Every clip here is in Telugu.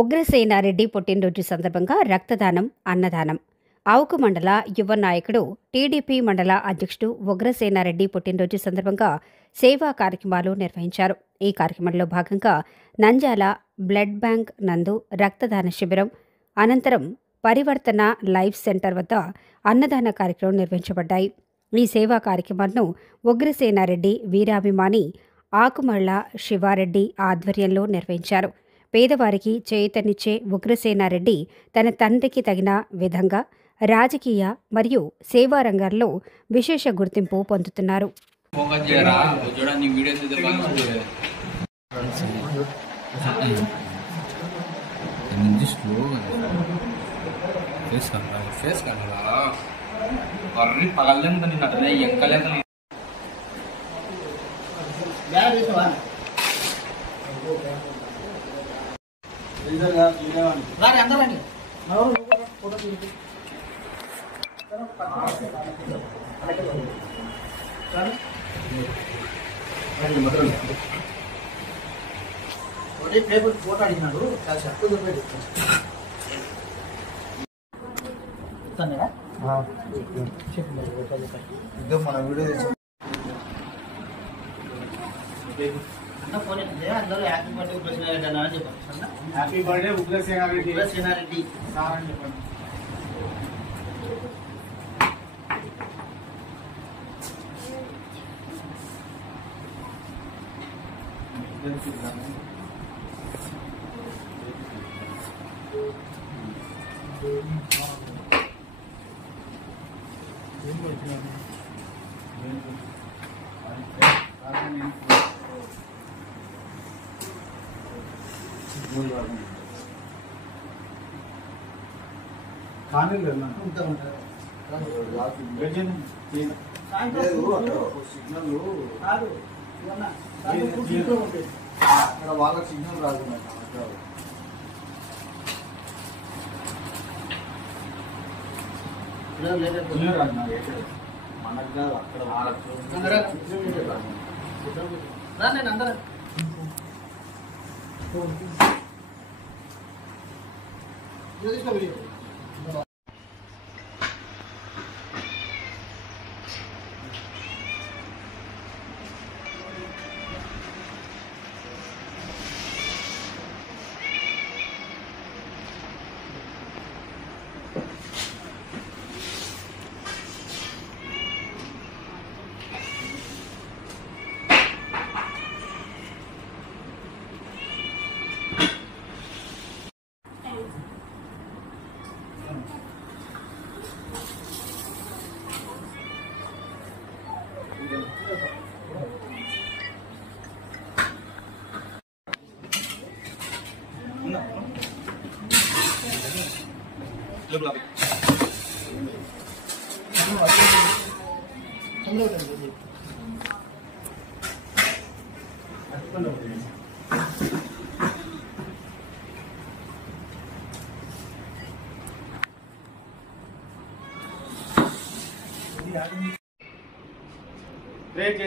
ఉగ్రసేనారెడ్డి పుట్టినరోజు సందర్భంగా రక్తదానం, అన్నదానం. ఆవుకు మండల యువ నాయకుడు, టీడీపీ మండల అధ్యక్షుడు ఉగ్రసేనారెడ్డి పుట్టినరోజు సందర్భంగా సేవా కార్యక్రమాలు నిర్వహించారు. ఈ కార్యక్రమంలో భాగంగా నంద్యాల బ్లడ్ బ్యాంక్ నందు రక్తదాన శిబిరం, అనంతరం పరివర్తన లైఫ్ సెంటర్ వద్ద అన్నదాన కార్యక్రమం నిర్వహించబడ్డాయి. ఈ సేవా కార్యక్రమాలను ఉగ్రసేనారెడ్డి వీరాభిమాని ఆకుమళ్ల శివారెడ్డి ఆధ్వర్యంలో నిర్వహించారు. పేదవారికి చేయూతనిచ్చే ఉగ్రసేనారెడ్డి తన తండ్రికి తగిన విధంగా రాజకీయ మరియు సేవా రంగాల్లో విశేష గుర్తింపు పొందుతున్నారు. ఫోటో అడిగినాడు మన వీడియో అందరూ హ్యాపీ బర్త్డే ఉగ్రసేనారెడ్డి అని చెప్పండి. సార్ అని చెప్పండి. కానీ అక్కడ వాళ్ళకి సిగ్నల్ రాదు. మనకు కాదు, అక్కడ నేను అందరూ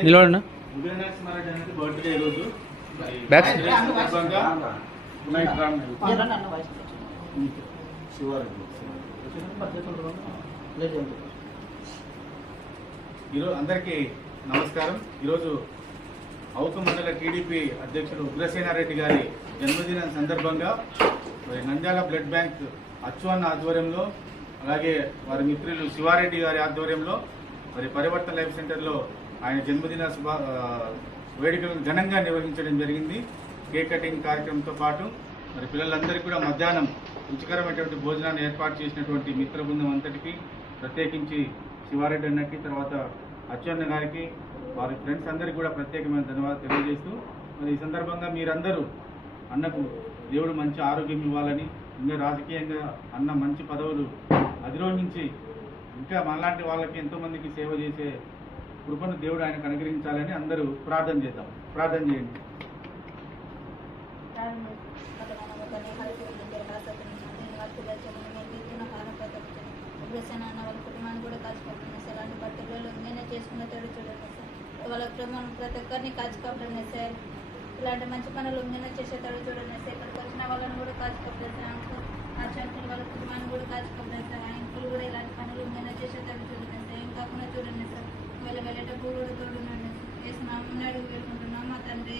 నిలబడినా బర్త్డే రోజు ఈరోజు అందరికీ నమస్కారం. ఈరోజు ఆవుకు మండల టీడీపీ అధ్యక్షుడు ఉగ్రసేనారెడ్డి గారి జన్మదినం సందర్భంగా మరి నంద్యాల బ్లడ్ బ్యాంక్ అచ్చువన్న ఆధ్వర్యంలో, అలాగే వారి మిత్రులు శివారెడ్డి గారి ఆధ్వర్యంలో మరి పరివర్తన లైఫ్ సెంటర్లో ఆయన జన్మదిన వేడుకలను ఘనంగా నిర్వహించడం జరిగింది. కేక్ కటింగ్ కార్యక్రమంతో పాటు మరి పిల్లలందరికీ కూడా మధ్యాహ్నం రుచికరమైనటువంటి భోజనాన్ని ఏర్పాటు చేసినటువంటి మిత్ర బృందం అంతటికీ, ప్రత్యేకించి శివారెడ్డి అన్నకి, తర్వాత అచ్చెన్న గారికి, వారి ఫ్రెండ్స్ అందరికీ కూడా ప్రత్యేకమైన ధన్యవాదాలు తెలియజేస్తూ, మరి ఈ సందర్భంగా మీరందరూ అన్నకు దేవుడు మంచి ఆరోగ్యం ఇవ్వాలని, ఇంకా రాజకీయంగా అన్న మంచి పదవులు అధిరోహించి ఇంకా మనలాంటి వాళ్ళకి ఎంతోమందికి సేవ చేసే కృపను దేవుడు ఆయనకు అనుగ్రహించాలని అందరూ ప్రార్థన చేద్దాం. ప్రార్థన చేయండి. వాళ్ళ కుటుంబాన్ని కూడా కాల్చుకోవడం సార్, అలాంటి బట్టలు నేనే చేసుకున్న తోడు చూడండి సార్. వాళ్ళ కుటుంబం ప్రతి ఒక్కరిని కాల్చుకోవడం సార్. ఇలాంటి మంచి పనులు నేనే చేసే తోడు చూడండి సార్. ఇక్కడికి వచ్చిన వాళ్ళని కూడా కాల్చుకోవడం కూడా కాచుకోలేదు సార్. ఆ ఇంట్లో కూడా ఇలాంటి పనులు మేనేజ్ చేసేటట్టు చూడండి సార్. ఏం కాకుండా చూడండి సార్. వెళ్ళేటప్పుడు కూడా తోడున్నాడు సార్. వేసినామని అడిగి పెట్టుకుంటున్నాం మా తండ్రి.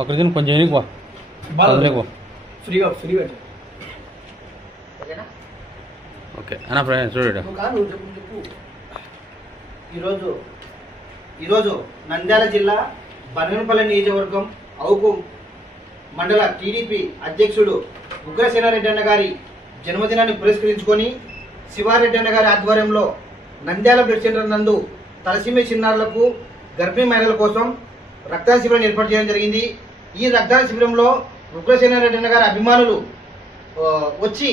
ఒక दिन కొంచెం ఎనికిపో వదిలేకో ఫ్రీగా ఓకే అన్న ఫ్రెండ్ చూడు ఈరోజు నంద్యాల జిల్లా బనగనపల్లి నియోజకవర్గం అవుకు మండల టీడీపీ అధ్యక్షుడు ఉగ్రసేనారెడ్డి అన్న గారి జన్మదినాన్ని పురస్కరించుకొని శివారెడ్డి అన్న గారి ఆధ్వర్యంలో నంద్యాల బ్లడ్ సెంటర్ నందు తలసీమ చిన్నారులకు గర్భిణీ మహిళల కోసం రక్తదాన శిబిరాన్ని ఏర్పాటు చేయడం జరిగింది. ఈ రక్తదాన శిబిరంలో ఉగ్రసేనారెడ్డి అన్న గారి అభిమానులు వచ్చి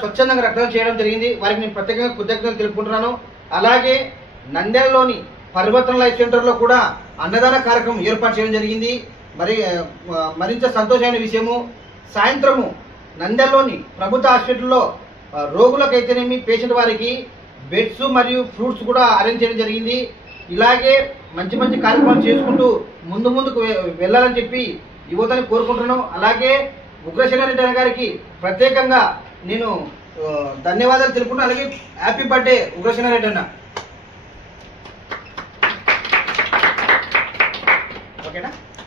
స్వచ్ఛందంగా రక్తదానం చేయడం జరిగింది. వారికి నేను ప్రత్యేకంగా కృతజ్ఞతలు తెలుపుకుంటున్నాను. అలాగే నంద్యాలలోని పరివర్తన లైఫ్ సెంటర్లో కూడా అన్నదాన కార్యక్రమం ఏర్పాటు చేయడం జరిగింది. మరింత సంతోషమైన విషయము, సాయంత్రము నంద్యాలలోని ప్రభుత్వ హాస్పిటల్లో రోగులకైతేనేమి పేషెంట్ వారికి బెడ్స్ మరియు ఫ్రూట్స్ కూడా అరేంజ్ చేయడం జరిగింది. ఇలాగే మంచి మంచి కార్యక్రమాలు చేసుకుంటూ ముందుకు వెళ్ళాలని చెప్పి యువతని కోరుకుంటున్నాను. అలాగే ఉగ్రసేనారెడ్డి అన్న గారికి ప్రత్యేకంగా నేను ధన్యవాదాలు తెలుపుకుంటున్నాను. అలాగే హ్యాపీ బర్త్డే ఉగ్రసేనారెడ్డి అన్న.